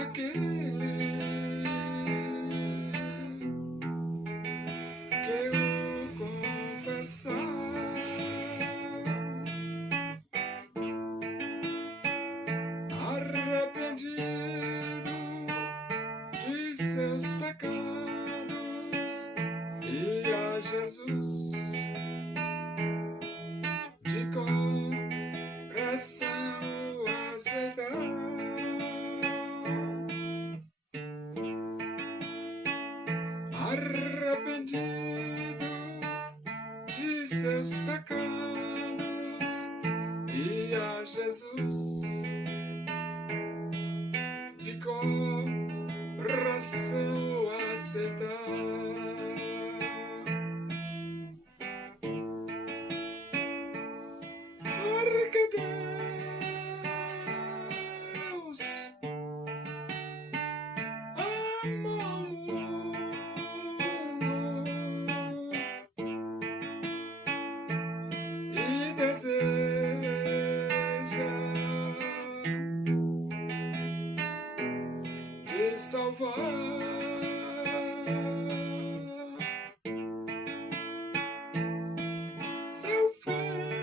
aquele que o confessar, arrependido de seus pecados, e a Jesus de coração aceitar, arrependido de seus pecados, e a Jesus de coração aceitar. Porque Deus amou o mundo e deseja de salvar seu filho,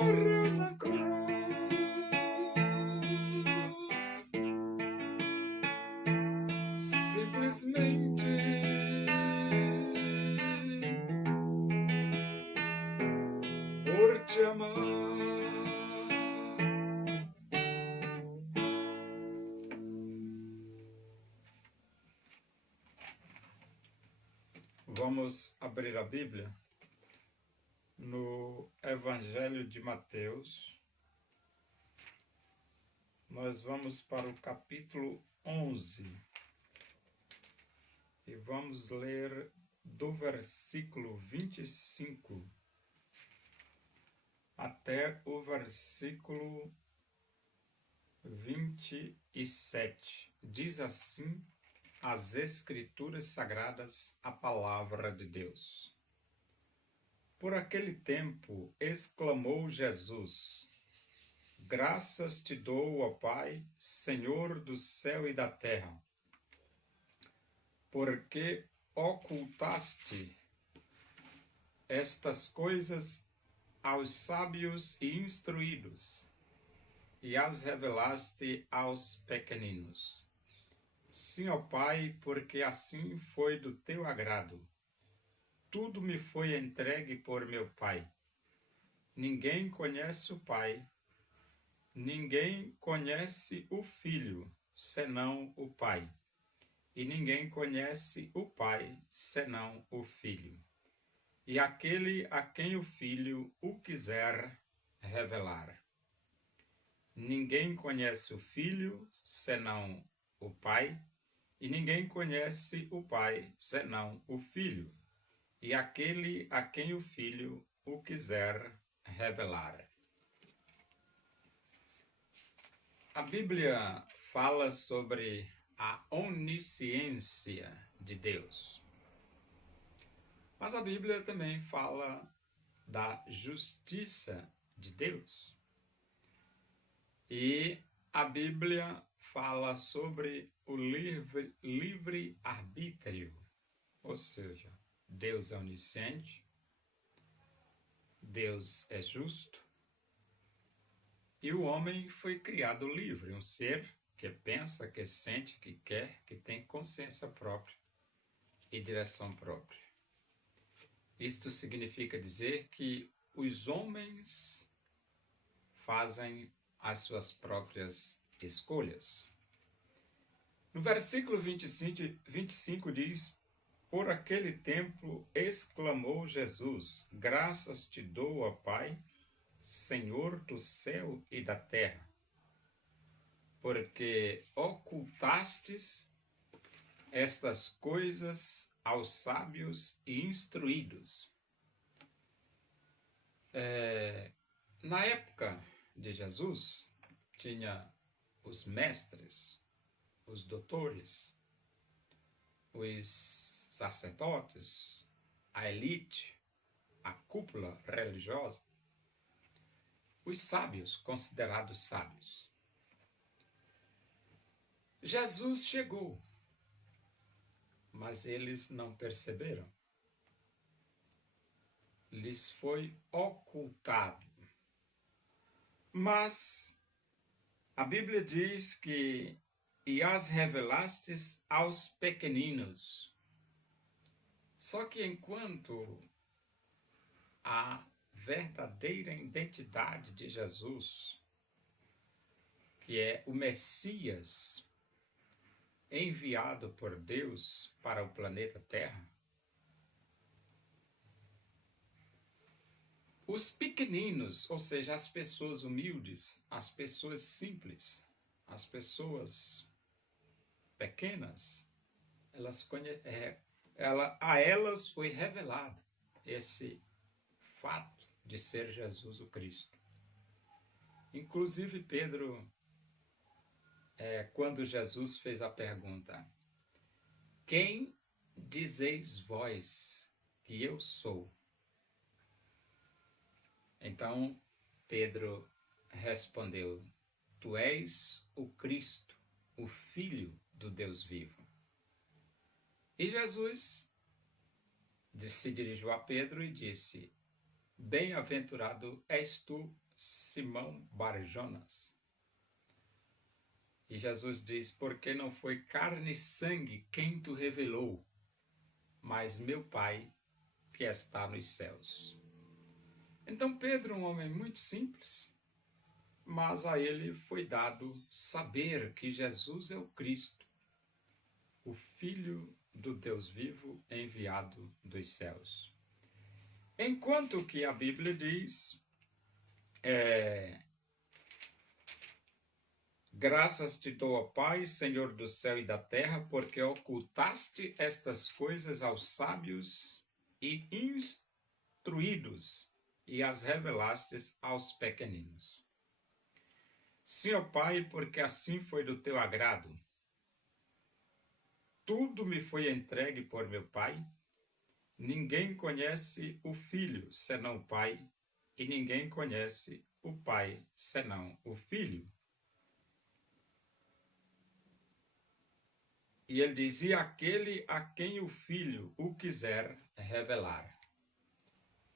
morreu na cruz, simplesmente por te amar. Vamos abrir a Bíblia no Evangelho de Mateus. Nós vamos para o capítulo 11 e vamos ler do versículo 25 até o versículo 27. Diz assim as Escrituras Sagradas, a Palavra de Deus. Por aquele tempo exclamou Jesus: Graças te dou, ó Pai, Senhor do céu e da terra, porque ocultaste estas coisas aos sábios e instruídos, e as revelaste aos pequeninos. Sim, ó Pai, porque assim foi do teu agrado. Tudo me foi entregue por meu Pai. Ninguém conhece o Pai, ninguém conhece o Filho, senão o Pai. E ninguém conhece o Pai, senão o Filho. E aquele a quem o Filho o quiser revelar. Ninguém conhece o Filho, senão o Pai, e ninguém conhece o Pai, senão o Filho, e aquele a quem o Filho o quiser revelar. A Bíblia fala sobre a onisciência de Deus. Mas a Bíblia também fala da justiça de Deus. E a Bíblia fala sobre o livre-arbítrio, ou seja, Deus é onisciente, Deus é justo, e o homem foi criado livre, um ser que pensa, que sente, que quer, que tem consciência própria e direção própria. Isto significa dizer que os homens fazem as suas próprias escolhas. No versículo 25 diz: Por aquele tempo exclamou Jesus: Graças te dou, ó Pai, Senhor do céu e da terra, porque ocultastes estas coisas aos sábios e instruídos. Na época de Jesus, tinha os mestres, os doutores, os sacerdotes, a elite, a cúpula religiosa, os sábios, considerados sábios. Jesus chegou, mas eles não perceberam. Lhes foi ocultado. Mas a Bíblia diz que e as revelastes aos pequeninos. Só que enquanto a verdadeira identidade de Jesus, que é o Messias enviado por Deus para o planeta Terra, os pequeninos, ou seja, as pessoas humildes, as pessoas simples, as pessoas pequenas, a elas foi revelado esse fato de ser Jesus o Cristo. Inclusive Pedro, quando Jesus fez a pergunta, quem dizeis vós que eu sou? Então Pedro respondeu, tu és o Cristo, o Filho do Deus vivo. E Jesus se dirigiu a Pedro e disse, bem-aventurado és tu, Simão Bar-Jonas. E Jesus diz, porque não foi carne e sangue quem tu revelou, mas meu Pai que está nos céus. Então Pedro, um homem muito simples, mas a ele foi dado saber que Jesus é o Cristo, o Filho do Deus vivo enviado dos céus. Enquanto que a Bíblia diz, graças te dou, ó Pai, Senhor do céu e da terra, porque ocultaste estas coisas aos sábios e instruídos e as revelastes aos pequeninos. Sim, ó Pai, porque assim foi do teu agrado. Tudo me foi entregue por meu Pai. Ninguém conhece o Filho, senão o Pai, e ninguém conhece o Pai, senão o Filho. E ele dizia, aquele a quem o Filho o quiser revelar.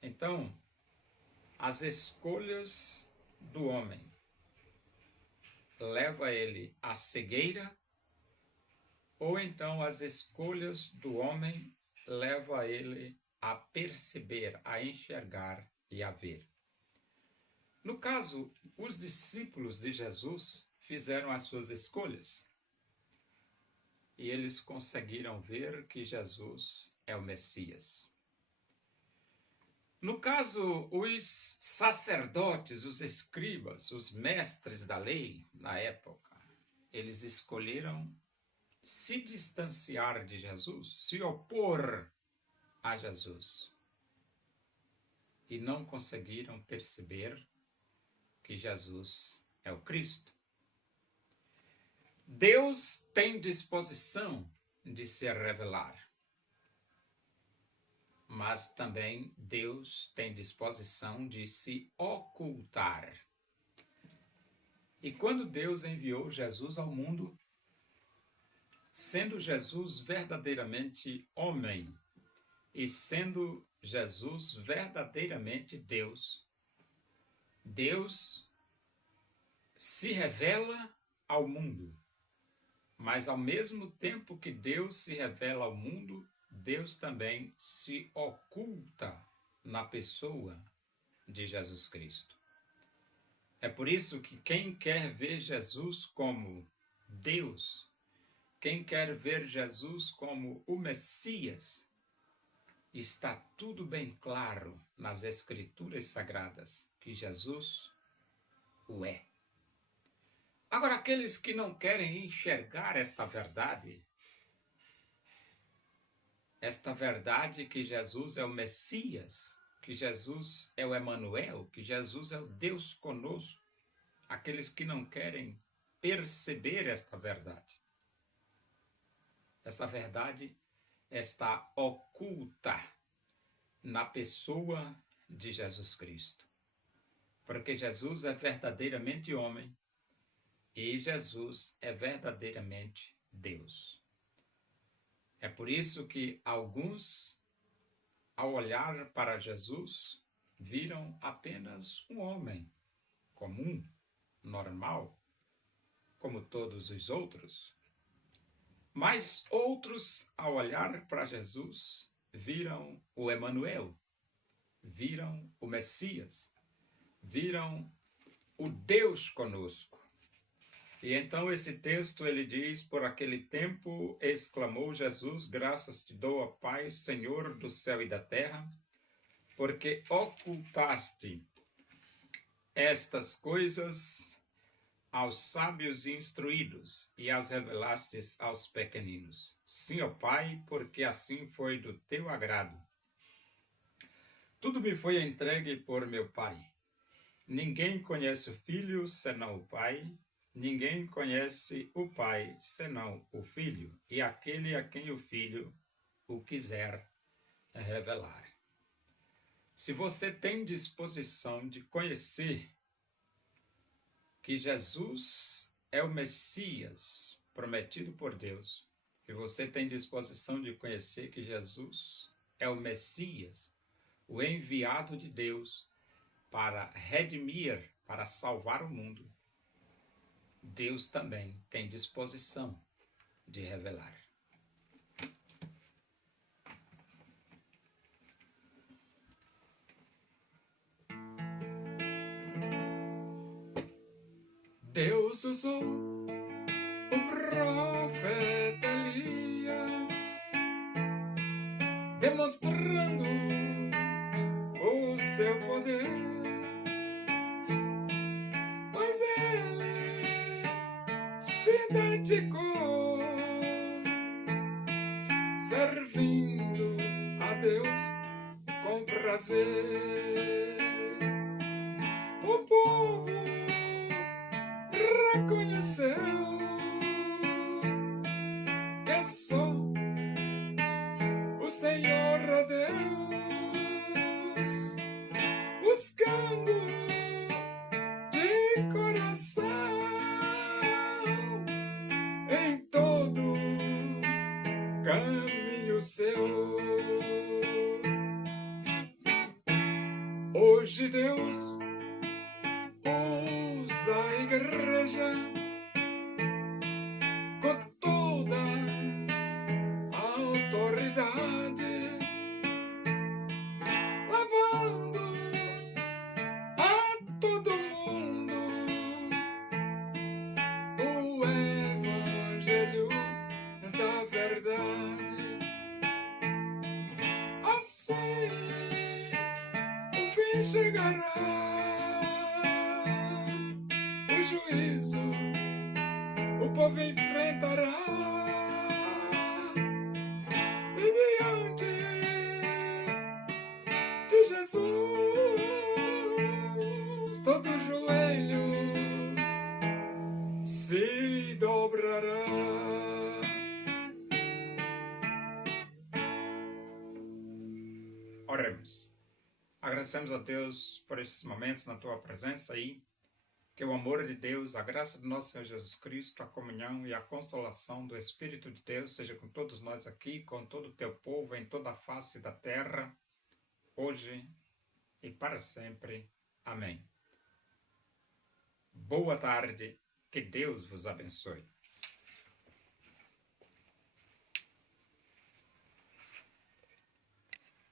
Então, as escolhas do homem leva ele à cegueira, ou então as escolhas do homem leva ele a perceber, a enxergar e a ver. No caso, os discípulos de Jesus fizeram as suas escolhas e eles conseguiram ver que Jesus é o Messias. No caso, os sacerdotes, os escribas, os mestres da lei na época, eles escolheram se distanciar de Jesus, se opor a Jesus. E não conseguiram perceber que Jesus é o Cristo. Deus tem disposição de se revelar, mas também Deus tem disposição de se ocultar. E quando Deus enviou Jesus ao mundo, sendo Jesus verdadeiramente homem e sendo Jesus verdadeiramente Deus, Deus se revela ao mundo. Mas ao mesmo tempo que Deus se revela ao mundo, Deus também se oculta na pessoa de Jesus Cristo. É por isso que quem quer ver Jesus como Deus, quem quer ver Jesus como o Messias, está tudo bem claro nas Escrituras Sagradas que Jesus o é. Agora, aqueles que não querem enxergar esta verdade que Jesus é o Messias, que Jesus é o Emanuel, que Jesus é o Deus conosco, aqueles que não querem perceber esta verdade está oculta na pessoa de Jesus Cristo. Porque Jesus é verdadeiramente homem e Jesus é verdadeiramente Deus. É por isso que alguns, ao olhar para Jesus, viram apenas um homem comum, normal, como todos os outros. Mas outros, ao olhar para Jesus, viram o Emanuel, viram o Messias, viram o Deus conosco. E então esse texto ele diz: por aquele tempo exclamou Jesus, graças te dou, ó Pai, Senhor do céu e da terra, porque ocultaste estas coisas aos sábios e instruídos e as revelastes aos pequeninos. Sim, ó Pai, porque assim foi do teu agrado. Tudo me foi entregue por meu Pai. Ninguém conhece o Filho senão o Pai, ninguém conhece o Pai senão o Filho, e aquele a quem o Filho o quiser revelar. Se você tem disposição de conhecer que Jesus é o Messias prometido por Deus, se você tem disposição de conhecer que Jesus é o Messias, o enviado de Deus para redimir, para salvar o mundo, Deus também tem disposição de revelar. Deus usou o profeta Elias, demonstrando o seu poder, pois ele se dedicou, servindo a Deus com prazer. O povo reconheceu que só o Senhor é Deus, buscando de coração em todo caminho seu. Hoje Deus usa a igreja com toda a autoridade, levando a todo mundo o evangelho da verdade. Assim o fim chegará, o juízo o povo enfrentará, e diante de Jesus todo joelho se dobrará. Oremos. Agradecemos a Deus por esses momentos na tua presença aí. Que o amor de Deus, a graça do nosso Senhor Jesus Cristo, a comunhão e a consolação do Espírito de Deus seja com todos nós aqui, com todo o teu povo, em toda a face da terra, hoje e para sempre. Amém. Boa tarde, que Deus vos abençoe.